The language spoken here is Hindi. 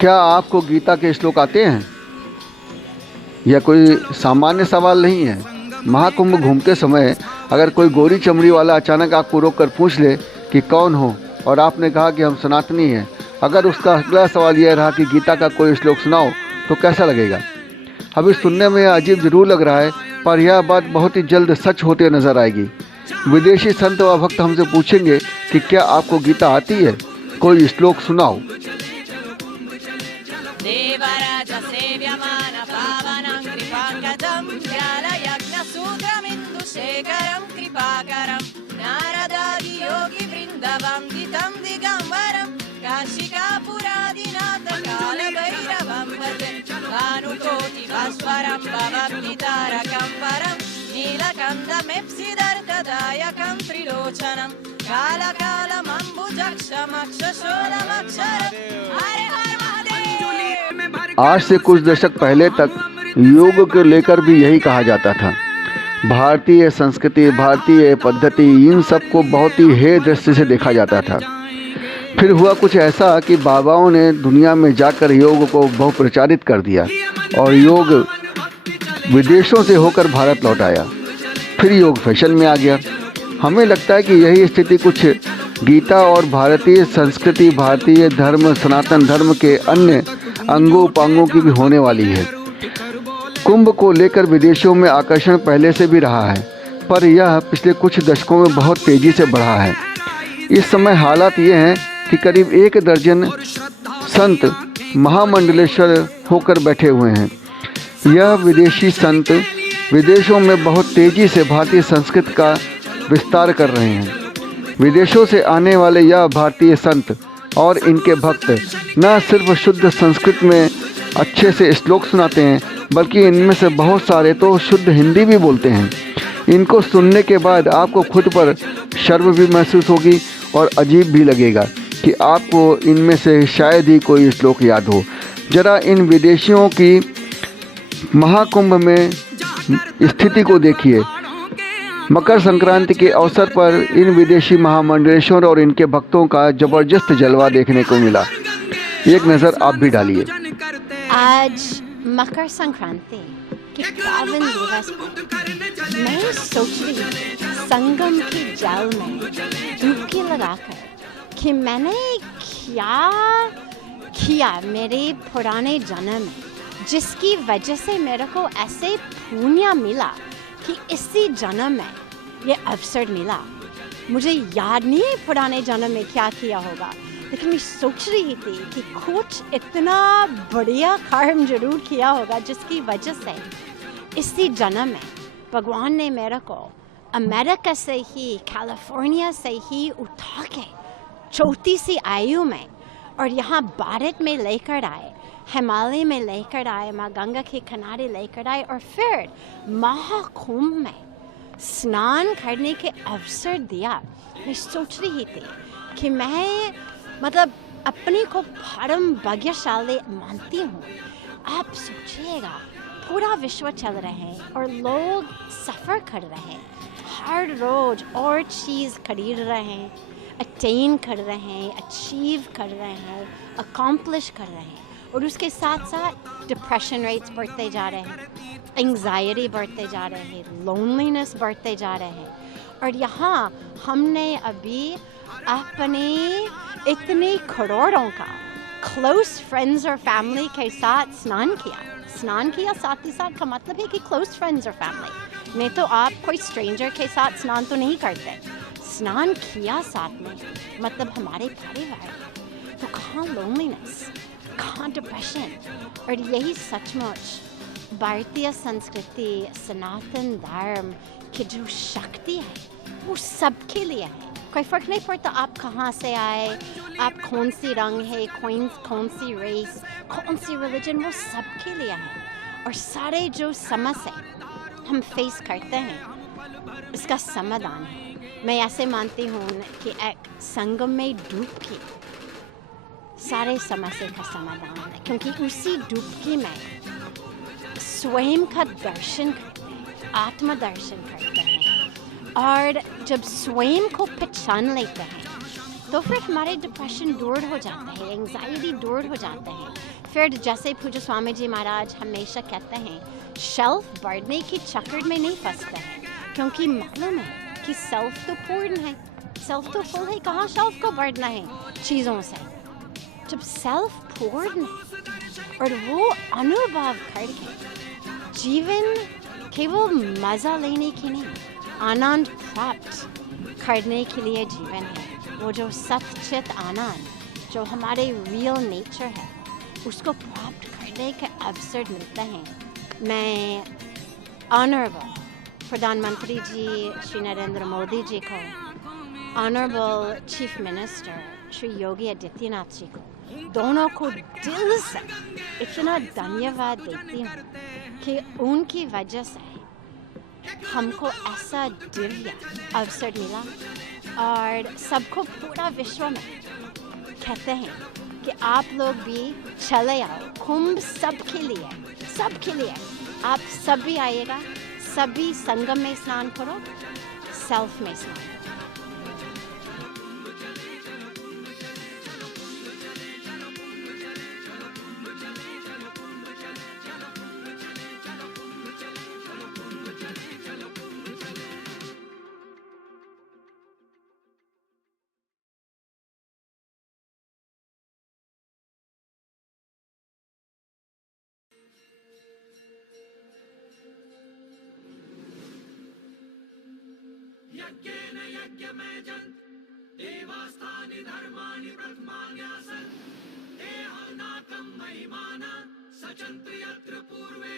क्या आपको गीता के श्लोक आते हैं? यह कोई सामान्य सवाल नहीं है। महाकुंभ घूमते समय अगर कोई गोरी चमड़ी वाला अचानक आपको रोककर पूछ ले कि कौन हो, और आपने कहा कि हम सनातनी हैं, अगर उसका अगला सवाल यह रहा कि गीता का कोई श्लोक सुनाओ, तो कैसा लगेगा? अभी सुनने में अजीब जरूर लग रहा है, पर यह बात बहुत ही जल्द सच होते नजर आएगी। विदेशी संत व भक्त हमसे पूछेंगे कि क्या आपको गीता आती है, कोई श्लोक सुनाओ। देवराज सेव्यमान पावनं कृपांगदं ज्ञानयज्ञसूत्रमिन्दुशेखरं कृपाकरं नारदादि योगी वृन्दवं दितं दिगंबरं काशिकापुरादिनाथ कालभैरवं भजे भानुकोटिभास्वरं भवभीतारकं परं नीलकण्ठमेप्सिदर्कदायकं त्रिलोचनं कालकालमम्बुजक्षमक्षशूलमक्षरं हरे हर आज से कुछ दशक पहले तक योग को लेकर भी यही कहा जाता था। भारतीय संस्कृति, भारतीय पद्धति, इन सब को बहुत ही हेय दृष्टि से देखा जाता था। फिर हुआ कुछ ऐसा कि बाबाओं ने दुनिया में जाकर योग को बहुत प्रचारित कर दिया और योग विदेशों से होकर भारत लौट आया। फिर योग फैशन में आ गया। हमें लगता है कि यही स्थिति कुछ गीता और भारतीय संस्कृति, भारतीय धर्म, सनातन धर्म के अन्य अंगों उपांगों की भी होने वाली है। कुंभ को लेकर विदेशों में आकर्षण पहले से भी रहा है, पर यह पिछले कुछ दशकों में बहुत तेज़ी से बढ़ा है। इस समय हालात ये हैं कि करीब 1 दर्जन संत महामंडलेश्वर होकर बैठे हुए हैं। यह विदेशी संत विदेशों में बहुत तेज़ी से भारतीय संस्कृति का विस्तार कर रहे हैं। विदेशों से आने वाले यह भारतीय संत और इनके भक्त न सिर्फ शुद्ध संस्कृत में अच्छे से श्लोक सुनाते हैं, बल्कि इनमें से बहुत सारे तो शुद्ध हिंदी भी बोलते हैं। इनको सुनने के बाद आपको खुद पर शर्म भी महसूस होगी और अजीब भी लगेगा कि आपको इनमें से शायद ही कोई श्लोक याद हो। जरा इन विदेशियों की महाकुंभ में स्थिति को देखिए। मकर संक्रांति के अवसर पर इन विदेशी महामंडलेश्वर और इनके भक्तों का जबरदस्त जलवा देखने को मिला। एक नज़र आप भी डालिए। आज मकर संक्रांति के पावन दिवस पर मैं सोच रही हूँ संगम की जल में डुबकी लगाकर कि मैंने क्या किया मेरे पुराने जन्म में, जिसकी वजह से मेरे को ऐसे पुण्य मिला कि इसी जन्म में ये अवसर मिला। मुझे याद नहीं है पुराने जन्म में क्या किया होगा, लेकिन मैं सोच रही थी कि कुछ इतना बढ़िया कर्म जरूर किया होगा जिसकी वजह से इसी जन्म में भगवान ने मेरे को अमेरिका से ही, कैलिफोर्निया से ही उठा के 34वीं आयु में और यहाँ भारत में लेकर आए, हिमालय में लेकर आए, माँ गंगा के किनारे लेकर आए और फिर महाकुंभ में स्नान करने के अवसर दिया। मैं सोच रही थी कि मैं अपने को परम भाग्यशाली मानती हूँ। आप सोचिएगा, पूरा विश्व चल रहे हैं और लोग सफ़र कर रहे हैं, हर रोज़ और चीज़ खरीद रहे हैं, अटेन कर रहे हैं, अचीव कर रहे हैं, अकम्प्लिश कर रहे हैं, और उसके साथ साथ डिप्रेशन रेट्स बढ़ते जा रहे हैं, एंग्जाइटी बढ़ते जा रहे हैं, लोनलीनेस बढ़ते जा रहे हैं। और यहाँ हमने अभी अपने इतने करोड़ों का क्लोज फ्रेंड्स और फैमिली के साथ स्नान किया साथ ही साथ का मतलब है कि क्लोज फ्रेंड्स और फैमिली, नहीं तो आप कोई स्ट्रेंजर के साथ स्नान तो नहीं करते, स्नान किया साथ में, मतलब हमारे परिवार। तो कहाँ लोनलीनेस, कहाँ डिप्रेशन। और यही सचमुच भारतीय संस्कृति, सनातन धर्म की जो शक्ति है वो सबके लिए है। कोई फ़र्क नहीं पड़ता आप कहाँ से आए, आप कौन सी रंग है, कौन सी रेस, कौन सी रिलीजन, वो सबके लिए है। और सारे जो समस्या हम फेस करते हैं इसका समाधान है। मैं ऐसे मानती हूँ कि एक संगम में डुबकी सारे समस्या का समाधान है, क्योंकि उसी डुबकी में स्वयं का दर्शन करते हैं, आत्मदर्शन करते हैं। और जब स्वयं को पहचान लेते हैं तो फिर हमारे डिप्रेशन दूर हो जाता है, एंजाइटी दूर हो जाता है। फिर जैसे पूज्य स्वामी जी महाराज हमेशा कहते हैं, शेल्फ बढ़ने की चक्कर में नहीं फंसता है, क्योंकि मालूम है कि सेल्फ तो पूर्ण है, सेल्फ तो फुल है, कहाँ शेल्फ को बढ़ना है चीज़ों से। जब सेल्फ पूर्ण है और वो अनुभव करके जीवन केवल मज़ा लेने की नहीं, आनंद प्राप्त करने के लिए जीवन है। वो जो सच्चित आनंद जो हमारे रियल नेचर है, उसको प्राप्त करने का अवसर मिलता है। मैं ऑनरेबल प्रधानमंत्री जी श्री नरेंद्र मोदी जी को, honourable chief minister Shri Yogi Adityanath ji को, दोनों को दिल से इतना धन्यवाद देती हूँ कि उनकी वजह से हमको ऐसा दिव्य अवसर मिला। और सबको पूरा विश्व में कहते हैं कि आप लोग भी चले आओ, कुंभ सबके लिए आप सभी आइएगा, सभी संगम में स्नान करो, सेल्फ में स्नान करो। यज्ञेन यज्ञमेजन् देवास्तानि धर्माणि प्रथमान्यासन् देहानाकं महिमाना सचन्त्र यत्र पूर्वे